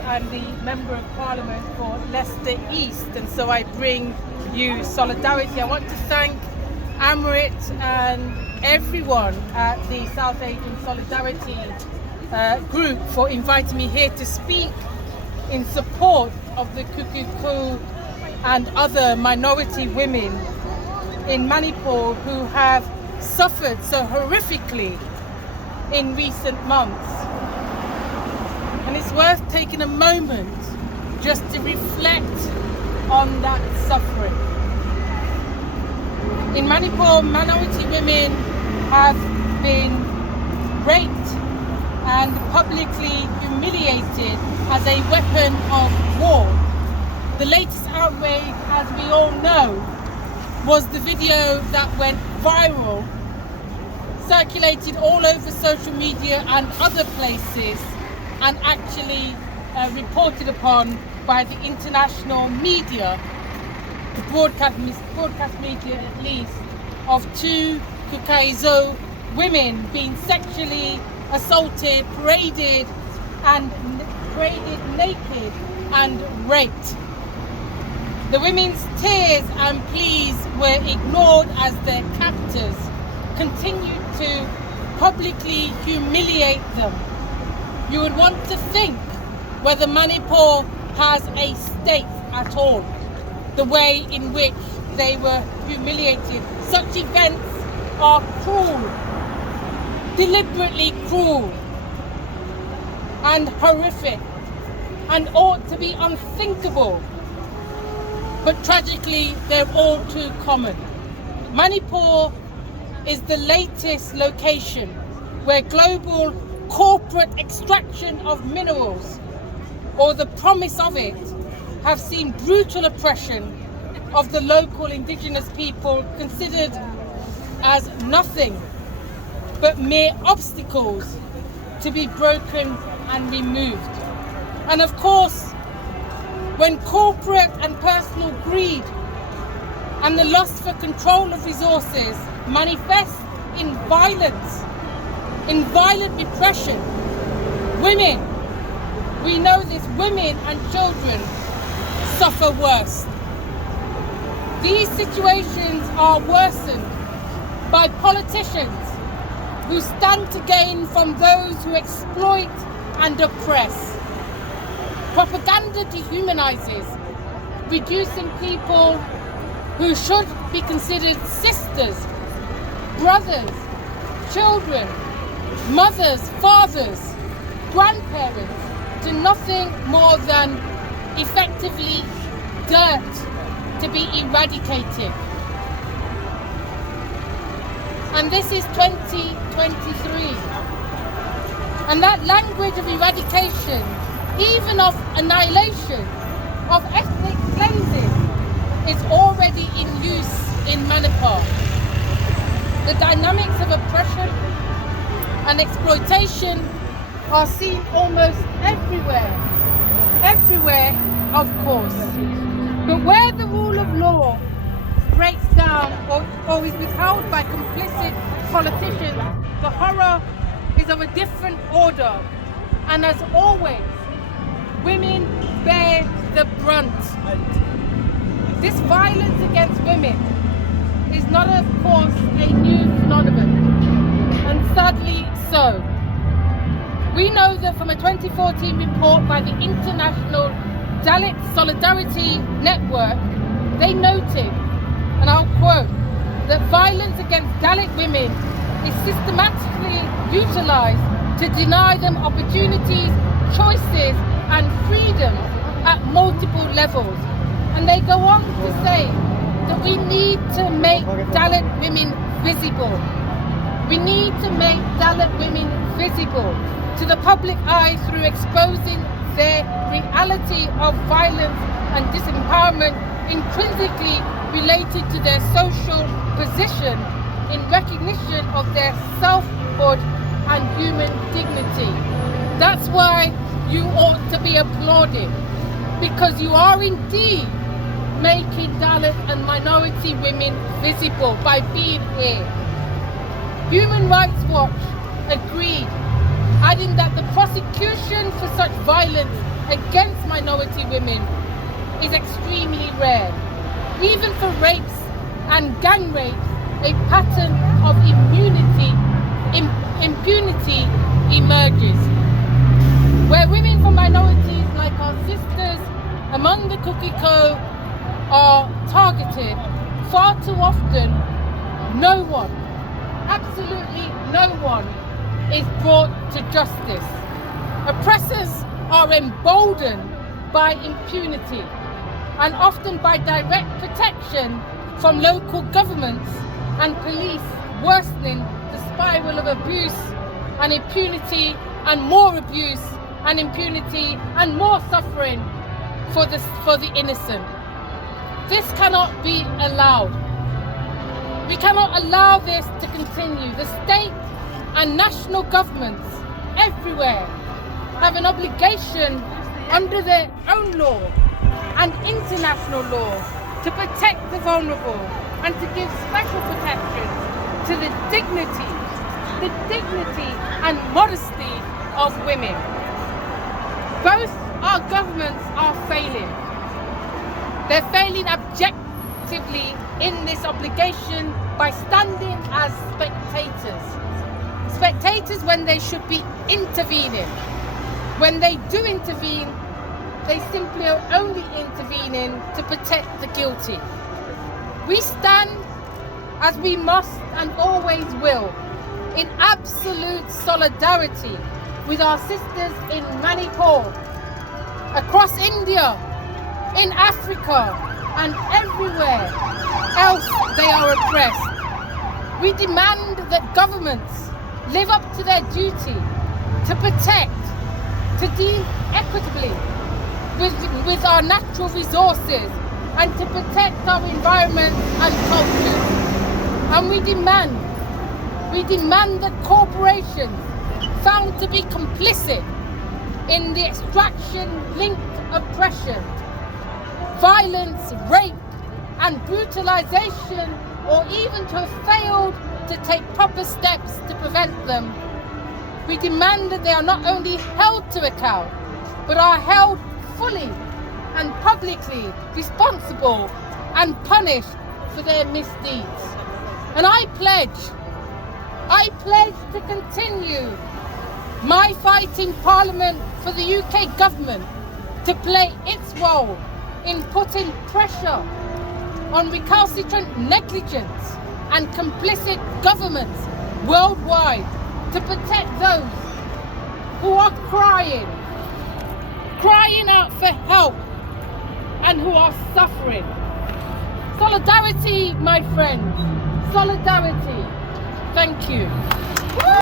I'm the Member of Parliament for Leicester East, and so I bring you solidarity. I want to thank Amrit and everyone at the South Asian Solidarity group for inviting me here to speak in support of the Kuki-zo and other minority women in Manipur who have suffered so horrifically in recent months. And it's worth taking a moment just to reflect on that suffering. In Manipur, minority women have been raped and publicly humiliated as a weapon of war. The latest outrage, as we all know, was the video that went viral, circulated all over social media and other places, and actually reported upon by the international media, the broadcast media at least, of two Kuki-zo women being sexually assaulted, paraded naked and raped. The women's tears and pleas were ignored as their captors continued to publicly humiliate them. You would want to think whether Manipur has a state at all, the way in which they were humiliated. Such events are cruel, deliberately cruel and horrific, and ought to be unthinkable. But tragically, they're all too common. Manipur is the latest location where global corporate extraction of minerals, or the promise of it, have seen brutal oppression of the local indigenous people considered as nothing but mere obstacles to be broken and removed. And of course, when corporate and personal greed and the lust for control of resources manifest in violence, in violent repression, women, we know this, women and children suffer worse. These situations are worsened by politicians who stand to gain from those who exploit and oppress. Propaganda dehumanizes, reducing people who should be considered sisters, brothers, children, mothers, fathers, grandparents, to nothing more than effectively dirt to be eradicated. And this is 2023. And that language of eradication, even of annihilation, of ethnic cleansing, is already in use in Manipur. The dynamics of oppression and exploitation are seen almost everywhere, of course. But where the rule of law breaks down or is withheld by complicit politicians, the horror is of a different order. And as always, women bear the brunt. This violence against women is not, of course, a new phenomenon, and sadly so. We know that from a 2014 report by the International Dalit Solidarity Network, they noted, and I'll quote, that violence against Dalit women is systematically utilized to deny them opportunities, choices and freedom at multiple levels. And they go on to say that we need to make Dalit women visible. We need to make Dalit women visible to the public eye through exposing their reality of violence and disempowerment intrinsically related to their social position in recognition of their selfhood and human dignity. That's why you ought to be applauded, because you are indeed making Dalit and minority women visible by being here. Human Rights Watch agreed, adding that the prosecution for such violence against minority women is extremely rare. Even for rapes and gang rapes, a pattern of impunity emerges, where women from minorities like our sisters among the Kuki-zo are targeted. Far too often, no one, absolutely no one, is brought to justice. Oppressors are emboldened by impunity and often by direct protection from local governments and police, worsening the spiral of abuse and impunity, and more abuse and impunity and more suffering for the innocent. This cannot be allowed. We cannot allow this to continue. The state and national governments everywhere have an obligation under their own law and international law to protect the vulnerable and to give special protection to the dignity and modesty of women. Both our governments are failing. They're failing objectively in this obligation by standing as spectators. Spectators when they should be intervening. When they do intervene, they simply are only intervening to protect the guilty. We stand, as we must and always will, in absolute solidarity with our sisters in Manipur, across India, in Africa, and everywhere else they are oppressed. We demand that governments live up to their duty to protect, to deal equitably with our natural resources and to protect our environment and culture. And we demand that corporations found to be complicit in the extraction-linked oppression, violence, rape and brutalization, or even to have failed to take proper steps to prevent them. We demand that they are not only held to account, but are held fully and publicly responsible and punished for their misdeeds. And I pledge to continue my fight in Parliament for the UK government to play its role in putting pressure on recalcitrant negligence and complicit governments worldwide to protect those who are crying out for help and who are suffering. Solidarity, my friends. Solidarity. Thank you.